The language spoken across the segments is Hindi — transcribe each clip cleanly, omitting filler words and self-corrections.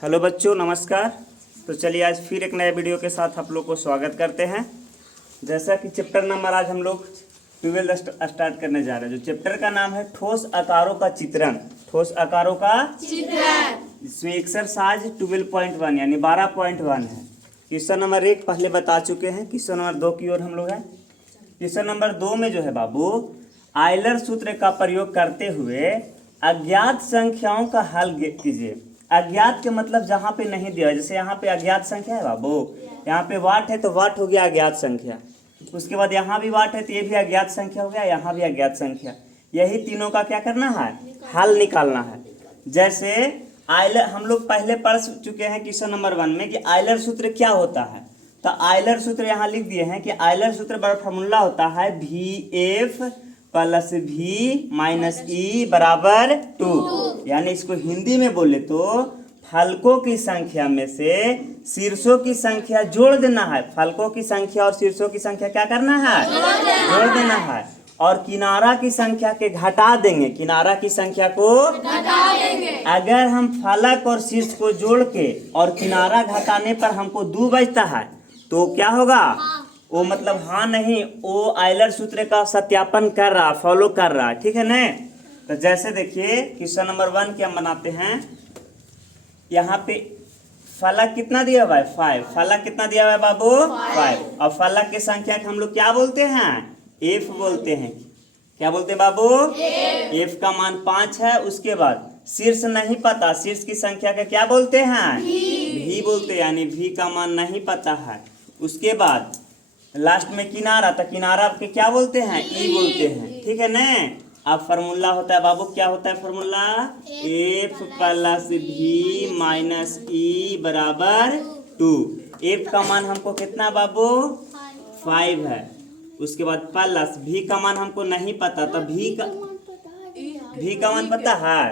हेलो बच्चों, नमस्कार। तो चलिए आज फिर एक नए वीडियो के साथ आप लोग को स्वागत करते हैं। जैसा कि चैप्टर नंबर आज हम लोग 12 स्टार्ट करने जा रहे हैं। जो चैप्टर का नाम है ठोस आकारों का चित्रण। ठोस आकारों का चित्रण। इसमें एक्सरसाइज 12.1 यानी 12.1 है। क्वेश्चन नंबर 1 पहले बता चुके हैं। क्वेश्चन नंबर 2 की ओर हम लोग हैं। क्वेश्चन नंबर 2 में जो है बाबू, आयलर सूत्र का प्रयोग करते हुए अज्ञात संख्याओं का हल कीजिए। अज्ञात के मतलब जहाँ पे नहीं दिया, जैसे यहाँ पे अज्ञात संख्या है बाबू, यहाँ पे वाट है तो वाट हो गया अज्ञात संख्या। उसके बाद यहाँ भी वाट है तो ये भी अज्ञात संख्या हो गया, यहाँ भी अज्ञात संख्या। यही तीनों का क्या करना है, हल निकालना है। जैसे आयलर हम लोग पहले पढ़ चुके हैं क्वेश्चन नंबर 1 में कि आयलर सूत्र क्या होता है। तो आयलर सूत्र यहाँ लिख दिए हैं कि आयलर सूत्र बड़ा फॉर्मूला होता है VF plus V minus E बराबर 2। यानी इसको हिंदी में बोले तो फलकों की संख्या में से शीर्षों की संख्या जोड़ देना है। फलकों की संख्या और शीर्षों की संख्या क्या करना है, जोड़ देना है। और किनारा की संख्या के घटा देंगे, किनारा की संख्या को घटा देंगे। अगर हम फलक और शीर्ष को जोड़ के और किनारा घटाने पर हमको 2 बचता है तो क्या होगा, वो मतलब हाँ नहीं, वो आयलर सूत्र का सत्यापन कर रहा, फॉलो कर रहा है। ठीक है ना। तो जैसे देखिए क्वेश्चन नंबर 1 के हम बनाते हैं। यहाँ पे फलक कितना दिया हुआ है, 5। फलक कितना दिया हुआ है बाबू, 5। और फलक की संख्या को हम लोग क्या बोलते हैं, F बोलते हैं। क्या बोलते हैं बाबू, F का मान 5 है। उसके बाद शीर्ष नहीं पता, शीर्ष की संख्या का क्या बोलते हैं, V बोलते हैं, यानी V का मान नहीं पता है। उसके बाद लास्ट में किनारा, तो किनारा के क्या बोलते हैं, E बोलते हैं। ठीक है ना। अब फॉर्मूला होता है बाबू, क्या होता है formula, F plus V minus E बराबर 2। F का मान हमको कितना बाबू, 5 है। उसके बाद प्लस V का मान हमको नहीं पता, तो V का मान पता है,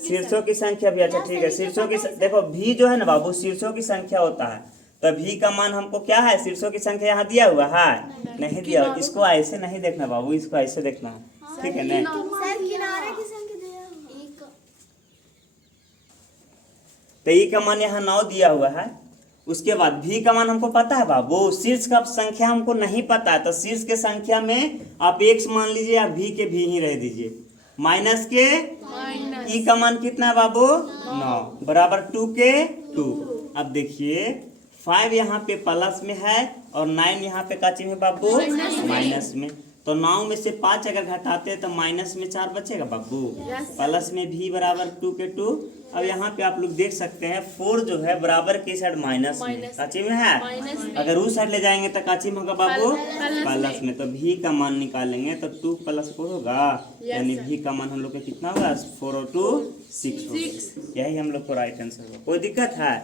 शीर्षों की संख्या भी। अच्छा ठीक है, शीर्षों की देखो V जो है ना बाबू, शीर्षों की संख्या होता है। तो V का मान हमको क्या है, शीर्षों की संख्या यहाँ दिया हुआ है, नहीं दिया हुआ। इसको ऐसे नहीं देखना बाबू, इसको ऐसे देखना है। ठीक है ना। तो E का मान यहाँ 9 दिया हुआ है। उसके बाद V का मान हमको पता है बाबू, शीर्ष का संख्या हमको नहीं पता है। तो शीर्ष के संख्या में आप X मान लीजिए या V के V ही रह दीजिए। माइनस के E का मान कितना है बाबू, 9 बराबर 2 के 2। अब देखिए 5 यहाँ पे प्लस में है और 9 यहाँ पे काची में बाबू, माइनस में। तो 9 में से 5 अगर घटाते हैं तो माइनस में 4 बचेगा बाबू। प्लस में V बराबर 2 के 2। अब यहाँ पे आप लोग देख सकते हैं 4 जो है बराबर की साइड माइनस में, काची में है। अगर उस साइड ले जाएंगे तो काची में होगा बाबू, प्लस में। तो V का मान निकालेंगे तो 2 + 4 होगा, यानी V का मान हम लोग का कितना होगा, 4 और 2 6 होगा। यही हम लोग को राइट आंसर होगा। कोई दिक्कत है।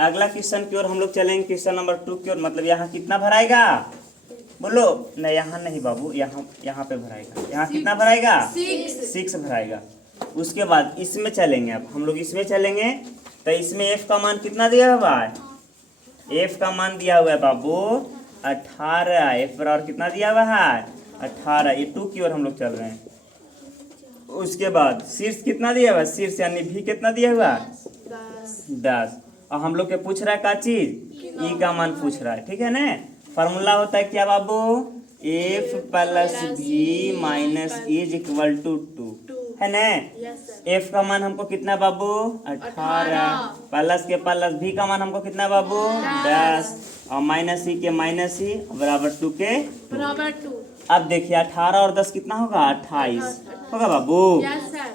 अगला क्वेश्चन की ओर हम लोग चलेंगे, क्वेश्चन नंबर 2 की ओर। मतलब यहाँ कितना भराएगा बोलो, नहीं यहाँ नहीं बाबू, यहाँ पे भराएगा। यहाँ कितना भराएगा, 6 भराएगा। उसके बाद इसमें चलेंगे, अब हम लोग इसमें चलेंगे। तो इसमें F का मान कितना दिया हुआ है, F का मान दिया हुआ है बाबू 18। F बराबर कितना दिया हुआ है, 18। ये 2 की ओर हम लोग चल रहे हैं। उसके बाद शीर्ष कितना दिया हुआ है, शीर्ष यानी V कितना दिया हुआ है, 10। और हम लोग के पूछ रहा है का चीज, E का मान पूछ रहा है। ठीक है ना। फॉर्मूला होता है क्या बाबू, F plus V minus E equal to 2 है ना। F का मान हमको कितना बाबू, 18। प्लस के प्लस V का मान हमको कितना बाबू, 10। और माइनस E के माइनस E बराबर 2 के बराबर 2। अब देखिए 18 और 10 कितना होगा, 28 होगा बाबू।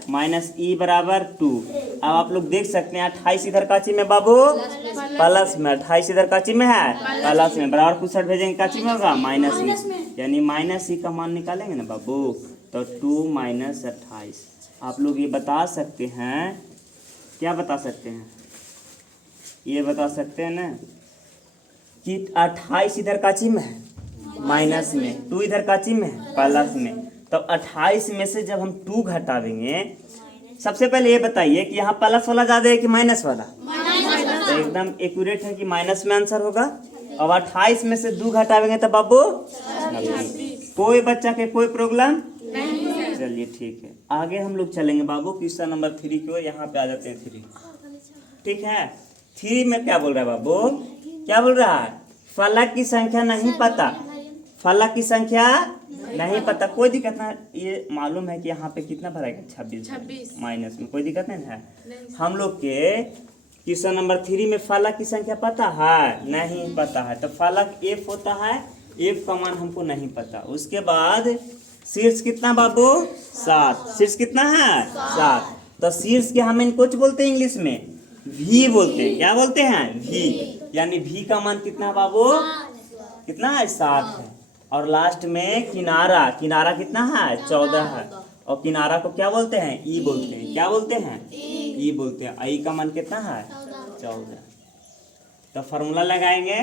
माइनस E बराबर 2। अब आप लोग देख सकते हैं 28 इधर काची में बाबू, प्लस में। 28 इधर काची में है, प्लस में। बराबर कुछ साइड भेजेंगे, काची में होगा, माइनस में। यानी माइनस E का मान निकालेंगे ना बाबू, तो 2 माइनस 28। आप लोग ये बता सकते हैं, क्या बता सकते हैं, ये बता सकते हैं ना कि 28 इधर काची में है, माइनस में। 2 इधर काची में है, प्लस में। तो 28 में से जब हम 2 घटा देंगे, सबसे पहले ये बताइए कि यहाँ प्लस वाला ज्यादा है कि माइनस वाला, तो एकदम एक्यूरेट है कि माइनस में आंसर होगा। अब 28 में से 2 घटावेंगे तो बाबू, कोई बच्चा के कोई प्रॉब्लम नहीं। चलिए ठीक है, आगे हम लोग चलेंगे बाबू क्वेश्चन नंबर 3 की ओर। यहाँ पे आ जाते हैं 3। ठीक है। 3 में क्या बोल रहा है बाबू, क्या बोल रहा है, फलक की संख्या नहीं पता, फलक की संख्या नहीं पता, कोई दिक्कत ना, ये मालूम है कि यहाँ पे कितना भरेगा 26 माइनस में, कोई दिक्कत नहीं है। हम लोग के क्वेश्चन नंबर 3 में फलक की संख्या पता है, नहीं पता है, तो फलक f होता है, f का मान हमको नहीं पता। उसके बाद शीर्ष कितना बाबू, 7, शीर्ष कितना है 7, तो शीर्ष के हम इनको कुछ बोलते हैं इंग्लिश में, v बोलते हैं, क्या बोलते हैं v, यानी v का मान कितना बाबू, कितना है 7 है। और लास्ट में किनारा, किनारा कितना है 14 है, और किनारा को क्या बोलते हैं, ई बोलते हैं, क्या बोलते हैं, ई बोलते हैं। ई का मान कितना है 14। तो फॉर्मूला लगाएंगे,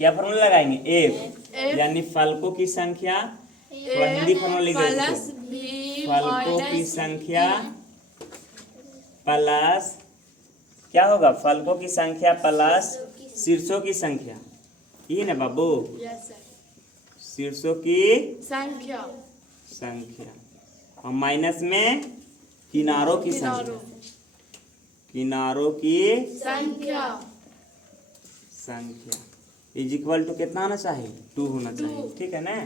क्या फॉर्मूला लगाएंगे, एफ, यानी फलकों की संख्या, थोड़ा हिंदी फॉर्मूला लिख देते, फलकों की संख्या प्लस क्या होगा, फलकों की संख्या प्लस शीर्षों की संख्या, ये ना बाबू, शीर्षों की संख्या, और माइनस में किनारों की संख्या, किनारों की संख्या इज इक्वल टू कितना होना चाहिए, 2 होना चाहिए, ठीक है ना।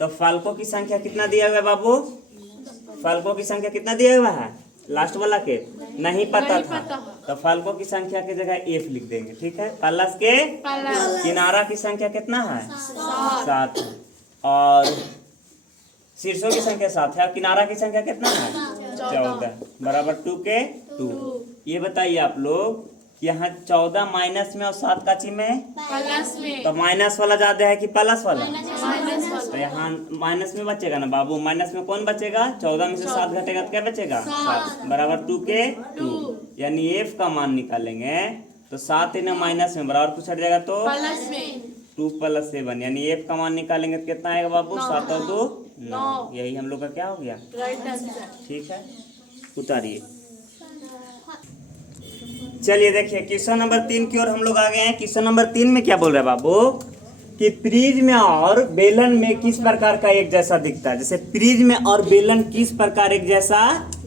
तो फलकों की संख्या कितना दिया हुआ है बाबू, फलकों की संख्या कितना दिया हुआ है, लास्ट वाला के नहीं पता था, तो फलकों की संख्या की जगह f लिख देंगे, ठीक है। प्लस के किनारा की संख्या कितना है 7 है, और शीर्षों की संख्या 7 है, और किनारा की संख्या कितना है 14 बराबर 2 के 2। ये बताइए आप लोग कि यहाँ 14 माइनस में और 7 काची में प्लस में, तो माइनस वाला ज्यादा है कि प्लस वाला, तो यहाँ माइनस में बचेगा ना बाबू, माइनस में कौन बचेगा, 14 में से 7 घटेगा तो क्या बचेगा 7 बराबर 2 के 2, यानी f का मान निकालेंगे तो 7 इन्हें माइनस में बराबर कुछ हट जाएगा तो 2 + 7, यानी f का मान निकालेंगे तो कितना आएगा बाबू, 7 और 2 9, यही हम लोग का क्या हो गया, ठीक है। उतारिए, चलिए देखिए क्वेश्चन नंबर 3 की ओर हम लोग आ गए हैं। क्वेश्चन नंबर 3 में क्या बोल रहा है बाबू, कि प्रिज्म और बेलन में किस प्रकार का एक जैसा दिखता है, जैसे प्रिज्म और बेलन किस प्रकार एक जैसा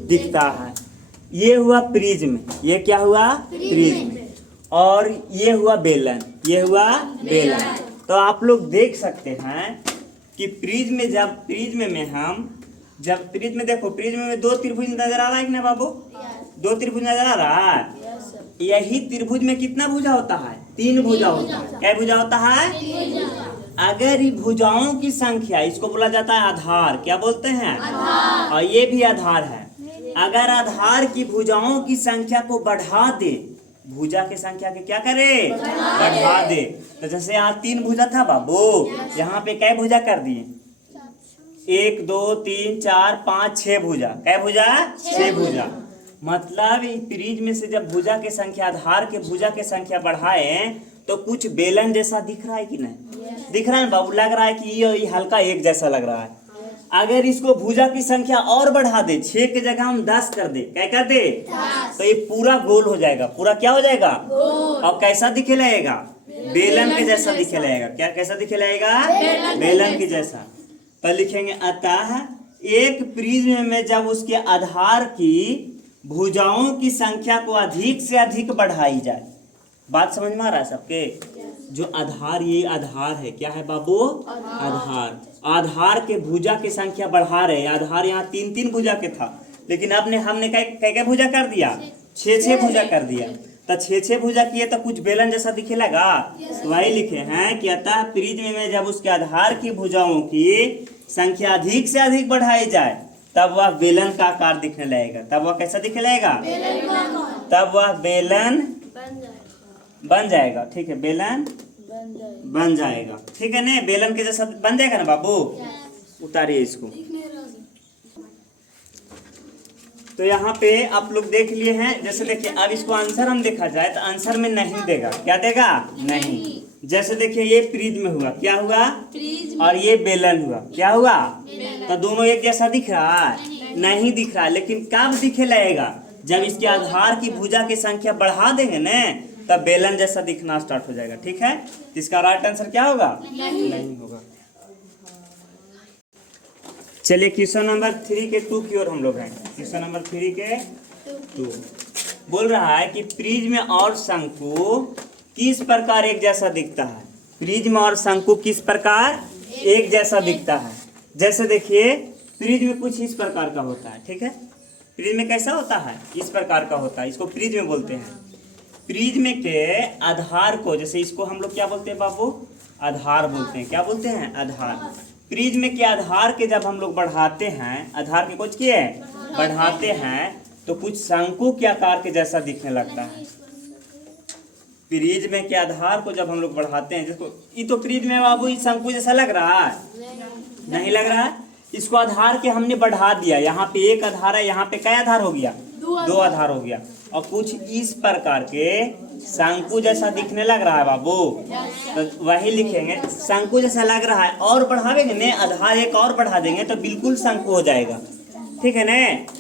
दिखता है। ये हुआ प्रिज्म, ये क्या हुआ प्रिज्म, और ये हुआ बेलन, ये हुआ बेलन। तो आप लोग देख सकते हैं कि प्रिज्म में, जब प्रिज्म में हम, जब प्रिज्म में देखो, प्रिज्म में 2 त्रिभुज नजर आ रहा है कि ना बाबू, 2 त्रिभुज नजर आ रहा है। यही त्रिभुज में कितना भुजा होता है, 3 भुजा होता है, क्या भुजा होता है, अगर ये भुजाओं की संख्या, इसको बोला जाता है आधार, क्या बोलते हैं आधार, और ये भी आधार है। अगर आधार की भुजाओं की संख्या को बढ़ा दे, भुजा की संख्या के क्या करे, बढ़ा दे, तो जैसे यहाँ 3 भुजा था बाबू, यहाँ पे क्या भुजा कर दिए, 1 2 3 4 5 6 भुजा, क्या भुजा 6 भुजा। मतलब प्रिज्म में से जब भुजा की संख्या, आधार के भुजा की संख्या बढ़ाए तो कुछ बेलन जैसा दिख रहा है कि नहीं, दिख रहा है बाबू, लग रहा है कि ये हल्का एक जैसा लग रहा है। अगर इसको भुजा की संख्या और बढ़ा दे, 6 की जगह हम 10 कर दे, क्या कर दे 10, तो ये पूरा गोल हो जाएगा, पूरा क्या हो जाएगा गोल। और कैसा दिखे लगेगा, बेलन के जैसा दिखे लगेगा, क्या कैसा दिखे लगेगा, बेलन के जैसा। तो लिखेंगे अतः एक प्रिज्म में जब उसके आधार की भुजाओं की संख्या को अधिक से अधिक बढ़ाई जाए, बात समझ में आ रहा है सबके, जो आधार, ये आधार है, क्या है बाबू आधार, आधार के भुजा की संख्या बढ़ा रहे हैं। आधार यहाँ 3 भुजा के था, लेकिन अब हमने क्या भुजा कर दिया, 6 भुजा कर दिया, तो 6 भुजा किए तो कुछ बेलन जैसा दिखे लगा। तो वही लिखे हैं कि अतः प्रिज्म में जब उसके आधार की भुजाओं की संख्या अधिक से अधिक बढ़ाई जाए तब वह बेलन का आकार दिखने लगेगा, तब वह कैसा दिखने लगेगा, तब वह बेलन बन जाएगा, ठीक है, बेलन बन जाएगा, ठीक है ना, बेलन के जैसा बन जाएगा ना बाबू। उतारिए इसको। तो यहाँ पे आप लोग देख लिए हैं, जैसे देखिए अब इसको आंसर हम देखा जाए तो आंसर में नहीं देगा, क्या देगा नहीं। जैसे देखिए ये प्रिज्म हुआ, क्या हुआ, और ये बेलन हुआ, क्या हुआ, तो दोनों एक जैसा दिख रहा है, नहीं दिख रहा है। लेकिन कब दिखे लगेगा, जब इसके आधार की भुजा की संख्या बढ़ा देंगे ना, तब बेलन जैसा दिखना स्टार्ट हो जाएगा, ठीक है। इसका राइट आंसर क्या होगा, नहीं होगा। चलिए क्वेश्चन नंबर 3 के 2 की ओर हम लोग हैं। क्वेश्चन नंबर 3 के 2 बोल रहा है कि प्रिज्म और शंकु किस प्रकार एक जैसा दिखता है। प्रिज्म और शंकु किस प्रकार एक जैसा दिखता है। जैसे देखिए प्रिज्म कुछ इस प्रकार का होता है, ठीक है। प्रिज्म कैसा होता है, इस प्रकार का होता है, इसको प्रिज्म बोलते हैं। प्रिज्म के आधार को, जैसे इसको हम लोग क्या बोलते हैं बाबू, आधार बोलते हैं। क्या बोलते हैं, आधार। प्रिज्म के आधार के जब हम लोग बढ़ाते हैं, आधार के कुछ किए बढ़ाते हैं, तो कुछ शंकु के आकार के जैसा दिखने लगता है। प्रिज्म के आधार को जब हम लोग बढ़ाते हैं, जिसको ये तो प्रिज्म है बाबू, इस शंकु जैसा लग रहा है, नहीं लग रहा है। इसको आधार के हमने बढ़ा दिया, यहाँ पे एक आधार है, यहाँ पे क्या आधार हो गया, दो आधार हो गया, और कुछ इस प्रकार के शंकु जैसा दिखने लग रहा है बाबू। तो वही लिखेंगे, शंकु जैसा लग रहा है, और बढ़ावेंगे ने आधार एक और बढ़ा देंगे तो बिल्कुल शंकु हो जाएगा, ठीक है ना।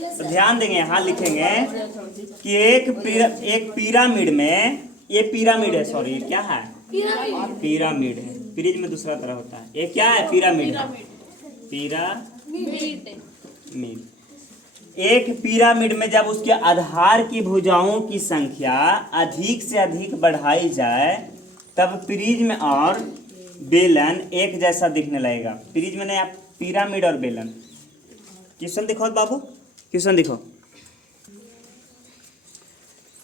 तो ध्यान देंगे, यहाँ लिखेंगे कि एक पिरामिड में, ये पिरामिड है, सॉरी ये क्या है, पिरामिड है। प्रिज्म में दूसरा तरह होता है, ये क्या है, पिरामिड है, पिरामिड। एक पिरामिड में जब उसके आधार की भुजाओं की संख्या अधिक से अधिक बढ़ाई जाए, तब प्रिज्म और बेलन एक जैसा दिखने लगेगा। प्रिज्म ने आप पिरामिड और बेलन। क्वेश्चन दिखो बाबू, क्वेश्चन दिखो।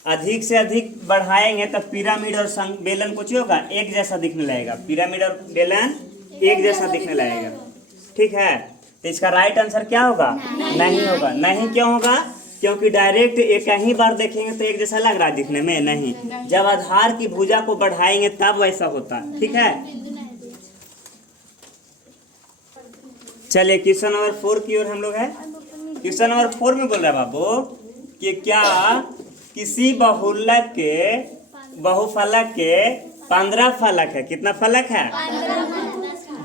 अधिक से अधिक बढ़ाएंगे तब पिरामिड और बेलन कुछ होगा, एक जैसा दिखने लगेगा। पिरामिड और बेलन एक जैसा दिखने लगेगा, ठीक है। तो इसका राइट आंसर क्या होगा, नहीं होगा। नहीं क्यों होगा, क्योंकि डायरेक्ट एक ही बार देखेंगे तो एक जैसा लग रहा है दिखने में, नहीं। जब आधार की भुजा को बढ़ाएंगे तब वैसा होता है, ठीक है। चलिए क्वेश्चन नंबर 4 की ओर हम लोग है। क्वेश्चन नंबर 4 में बोल रहा है बाबू कि क्या किसी बहुफलक के 15 फलक है। कितना फलक है,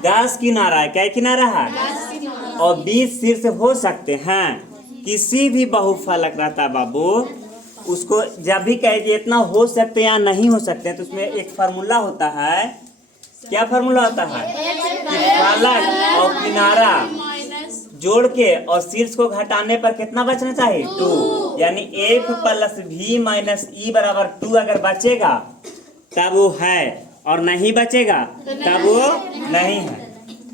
10 किनारा है। क्या किनारा है, और 20 शीर्ष हो सकते हैं। किसी भी बहुफलक रहता है बाबू, उसको जब भी कहे कि इतना हो सकते या नहीं हो सकते, तो उसमें एक फार्मूला होता है। क्या फार्मूला होता है, कि फलक और किनारा जोड़ के और शीर्ष को घटाने पर कितना बचना चाहिए, 2। यानी f + v - e = 2 अगर बचेगा तब वो है, और नहीं बचेगा तब वो नहीं है।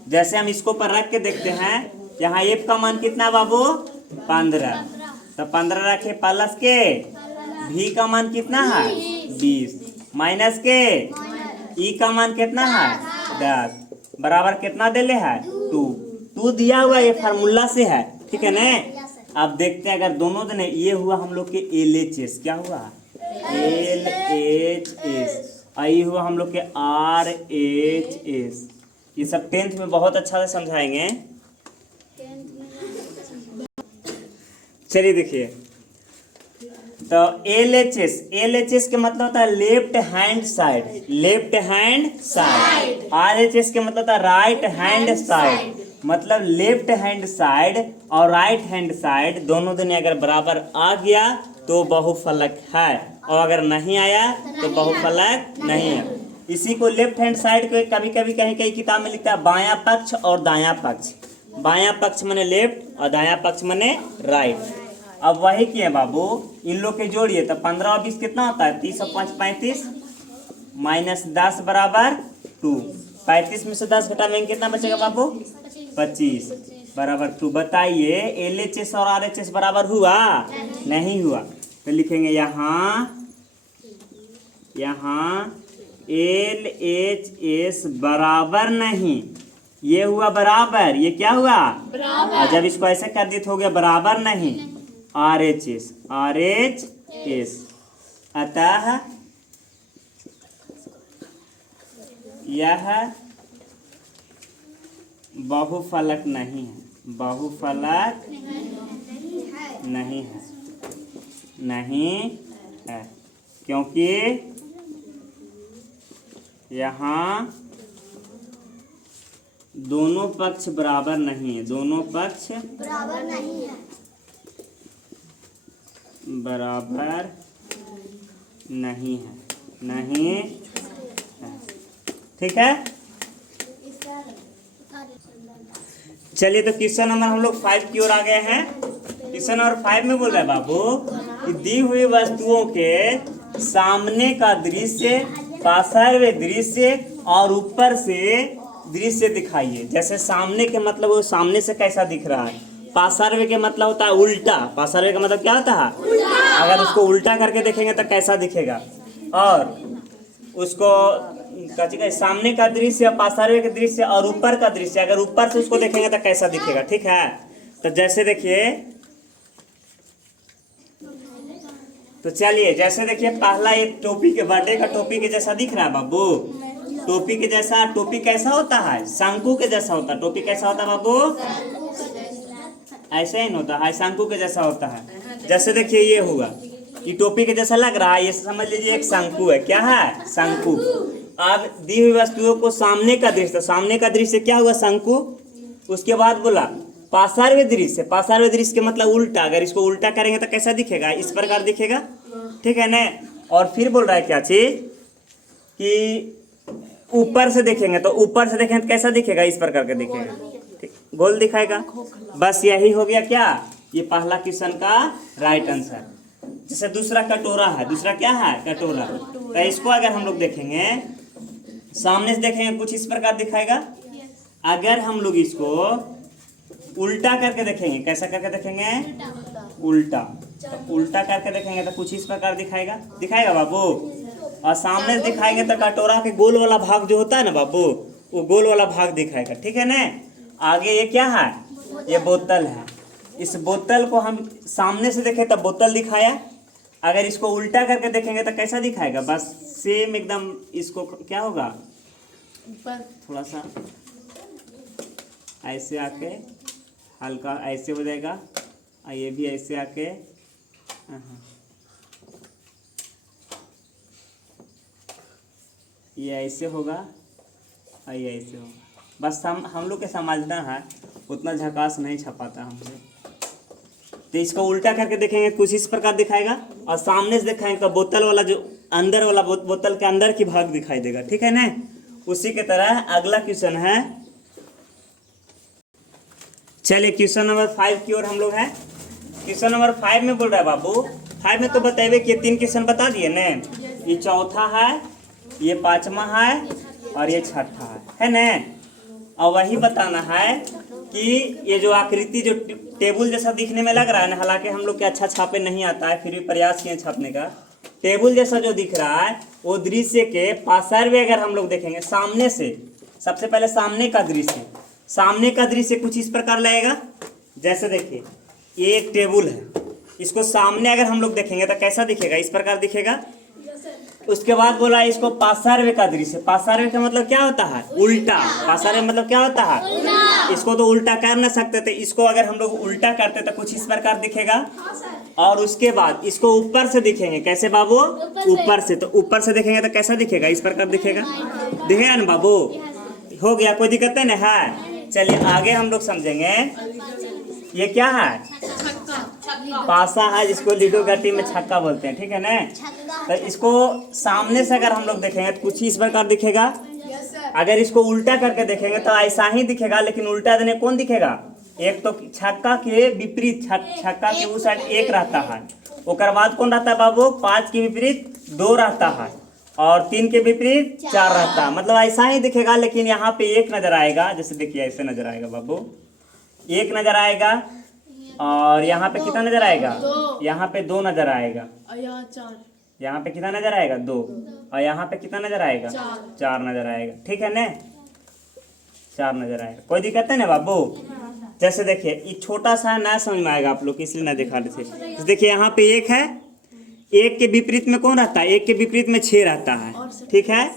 जैसे हम इसको पर रख के देखते हैं, यहाँ f का मान कितना बाबू, 15, तो 15 रखे, प्लस के v का मान कितना है, 20, माइनस के e का मान कितना है, 10, बराबर कितना देले है, 2 दिया हुआ, ये फार्मूला से है, ठीक है ना। अब देखते हैं, अगर दोनों देने, ये हुआ हम लोग के LHS। क्या हुआ, LHS, आई हुआ हम लोग के RHS। ये सब 10th में बहुत अच्छा से समझाएंगे। चलिए देखिए, तो LHS के मतलब होता है left hand side, left hand side. RHS के मतलब होता है राइट हैंड साइड। मतलब लेफ्ट हैंड साइड और राइट हैंड साइड दोनों दिन अगर बराबर आ गया तो बहुफलक है, और अगर नहीं आया तो बहुफलक नहीं है। इसी को लेफ्ट हैंड साइड को कभी कभी कहीं कहीं किताब में लिखता है बायां पक्ष और दायां पक्ष। बायां पक्ष माने लेफ्ट और दायां पक्ष माने राइट। अब वही किए बाबू, इन लोग के जोड़िए तो 15 और 20 कितना होता है, 30 और 5 35, -10 बराबर 2। 35 में से 10 घटाएंगे कितना बचेगा बाबू, 25 बराबर 2। बताइए LHS और RHS बराबर हुआ, नहीं हुआ। तो लिखेंगे यहाँ LHS बराबर नहीं, ये हुआ बराबर, ये क्या हुआ बराबर। और जब इसको ऐसे कर दिए तो हो गया बराबर नहीं, RHS। अतः यह बहुफलक नहीं है, बहुफलक नहीं है, नहीं है, क्योंकि यहाँ दोनों पक्ष बराबर नहीं है, दोनों पक्ष बराबर नहीं है, बराबर नहीं है, नहीं है, ठीक है। चलिए तो क्वेश्चन नंबर हम लोग 5 की ओर आ गए हैं। क्वेश्चन नंबर 5 में बोल रहे हैं बाबू कि दी हुई वस्तुओं के सामने का दृश्य, पार्श्व दृश्य और ऊपर से दृश्य दिखाइए। जैसे सामने के मतलब वो सामने से कैसा दिख रहा है, पार्श्व के मतलब होता है उल्टा। पार्श्व का मतलब क्या होता है, अगर उसको उल्टा करके देखेंगे तो कैसा दिखेगा, और उसको सामने का दृश्य, पार्श्व का दृश्य और ऊपर का दृश्य, अगर ऊपर से उसको देखेंगे तो कैसा दिखेगा। ठीक है, तो जैसे देखिए, तो चलिए जैसे देखिए पहला एक टोपी के, बर्थडे का टोपी के जैसा दिख रहा है बाबू, टोपी के जैसा। टोपी कैसा होता है, शंकु के जैसा होता है। टोपी कैसा होता है बाबू, ऐसे ही होता है, शंकु के जैसा होता है। जैसे देखिए ये हुआ, ये टोपी के जैसा लग रहा है, ये समझ लीजिए एक शंकु है। क्या है, शंकु। अब दी हुई वस्तुओं को सामने का दृश्य, सामने का दृश्य क्या हुआ, शंकु। उसके बाद बोला पार्श्व दृश्य, पार्श्व दृश्य के मतलब उल्टा। अगर इसको उल्टा करेंगे तो कैसा दिखेगा, इस प्रकार दिखेगा। ठीक है ना। और फिर बोल रहा है क्या चीज, कि ऊपर से देखेंगे तो, ऊपर से देखेंगे तो कैसा दिखेगा, इस प्रकार का दिखेगा, गोल दिखाएगा। बस यही हो गया क्या, ये पहला क्वेश्चन का राइट आंसर। जैसे दूसरा कटोरा है, दूसरा क्या है, कटोरा। तो इसको अगर हम लोग देखेंगे, सामने से देखेंगे कुछ इस प्रकार दिखाएगा। अगर हम लोग इसको उल्टा करके देखेंगे, कैसा करके देखेंगे, उल्टा। तो उल्टा करके देखेंगे तो कुछ इस प्रकार दिखाएगा, दिखाएगा बाबू। और सामने से दिखाएंगे तो कटोरा के गोल वाला भाग जो होता है ना बाबू, वो गोल वाला भाग दिखाएगा। ठीक है ना। आगे ये क्या है, ये बोतल है। इस बोतल को हम सामने से देखें तो बोतल दिखाया, अगर इसको उल्टा करके देखेंगे तो कैसा दिखाएगा, बस सेम एकदम। इसको क्या होगा, थोड़ा सा ऐसे आके हल्का ऐसे हो जाएगा, और ये भी ऐसे आके, ये ऐसे होगा और ये ऐसे होगा। बस हम लोग के समझना है, उतना झकास नहीं छपाता हमसे। तो इसको उल्टा करके देखेंगे कुछ इस प्रकार दिखाएगा, और सामने से दिखाएंगे तो बोतल वाला जो अंदर वाला, बोतल के अंदर की भाग दिखाई देगा। ठीक है ना। उसी के तरह अगला क्वेश्चन है, चलिए क्वेश्चन नंबर 5 की ओर हम लोग हैं। क्वेश्चन नंबर 5 में बोल रहा है बाबू, 5 में तो बताइए कि ये 3 क्वेश्चन बता दिए ना, ये चौथा है, ये 5वां है और ये 6ठा है ना। और वही बताना है कि ये जो आकृति, जो टेबल जैसा दिखने में लग रहा है ना, हालांकि हम लोग के अच्छा छापे नहीं आता है, फिर भी प्रयास किए छापने का। टेबल जैसा जो दिख रहा है वो दृश्य के पार्श्व अगर हम लोग देखेंगे सामने से, सबसे पहले सामने का दृश्य, सामने का दृश्य कुछ इस प्रकार लगेगा। जैसे देखिए ये एक टेबल है, इसको सामने अगर हम लोग देखेंगे तो कैसा दिखेगा, इस प्रकार दिखेगा। उसके बाद बोला इसको पार्श्व का दृश्य। पार्श्व का मतलब क्या होता है, उल्टा। पार्श्व मतलब क्या होता है, इसको तो उल्टा कर ना सकते थे, इसको अगर हम लोग उल्टा करते तो कुछ इस प्रकार दिखेगा। और उसके बाद इसको ऊपर से दिखेंगे, कैसे बाबू, ऊपर से। तो ऊपर से देखेंगे तो कैसा दिखेगा, इस प्रकार दिखेगा, दिखेगा ना बाबू। हो गया, कोई दिक्कत नहीं है। चलिए आगे हम लोग समझेंगे। ये क्या है, पासा है, जिसको लीडो गट्टी में छक्का बोलते हैं। ठीक है ना। तो इसको सामने से अगर हम लोग देखेंगे तो कुछ इस प्रकार दिखेगा। अगर इसको उल्टा करके देखेंगे तो ऐसा ही दिखेगा, लेकिन उल्टा देने कौन दिखेगा, एक तो छक्का के विपरीत, छक्का के उस साइड एक रहता है, उसके बाद कौन रहता है बाबू, 5 के विपरीत 2 रहता है, और 3 के विपरीत 4 रहता है। मतलब ऐसा ही दिखेगा, लेकिन यहाँ पे 1 नजर आएगा। जैसे देखिए ऐसे नजर आएगा बाबू, 1 नजर आएगा, और यहाँ पे कितना नजर आएगा, यहाँ पे 2 नजर आएगा, यहाँ पे कितना नजर आएगा, 2, और यहाँ पे कितना नजर आएगा, 4 नजर आएगा। ठीक है ना, 4 नजर आएगा। कोई दिक्कत है ना बाबू। जैसे देखिए ये छोटा सा ना समझ में आएगा आप लोग, इसलिए ना दिखा रहे थे। तो देखिए यहाँ पे 1 है, 1 के विपरीत में कौन रहता है, 1 के विपरीत में 6 रहता है। ठीक है।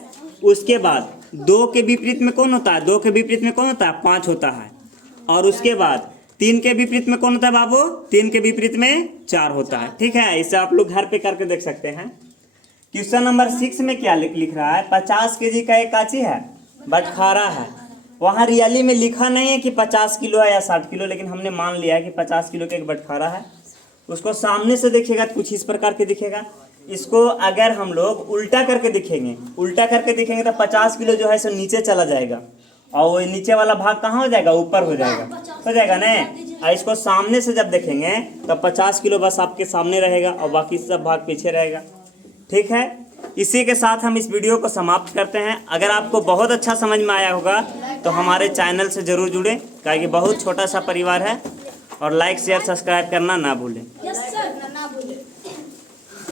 उसके बाद 2 के विपरीत में कौन होता है, 2 के विपरीत में कौन होता है, 5 होता है। और उसके बाद 3 के विपरीत में कौन होता है बाबू, 3 के विपरीत में 4 होता है। ठीक है। इसे आप लोग घर पे करके देख सकते हैं। क्वेश्चन नंबर 6 में क्या लिख रहा है, 50 kg का एक काची है, बटखारा है। वहाँ रियली में लिखा नहीं है कि 50 किलो है या 60 किलो, लेकिन हमने मान लिया है कि 50 किलो का एक बटखारा है। उसको सामने से देखेगा तो कुछ इस प्रकार के दिखेगा। इसको अगर हम लोग उल्टा करके दिखेंगे, उल्टा करके दिखेंगे तो 50 किलो जो है सो नीचे चला जाएगा, और वो नीचे वाला भाग कहाँ हो जाएगा, ऊपर हो जाएगा, हो जाएगा ना। और इसको सामने से जब देखेंगे तो 50 किलो बस आपके सामने रहेगा और बाकी सब भाग पीछे रहेगा। ठीक है, इसी के साथ हम इस वीडियो को समाप्त करते हैं। अगर आपको बहुत अच्छा समझ में आया होगा तो हमारे चैनल से ज़रूर जुड़ें, क्योंकि बहुत छोटा सा परिवार है, और लाइक शेयर सब्सक्राइब करना ना भूलें।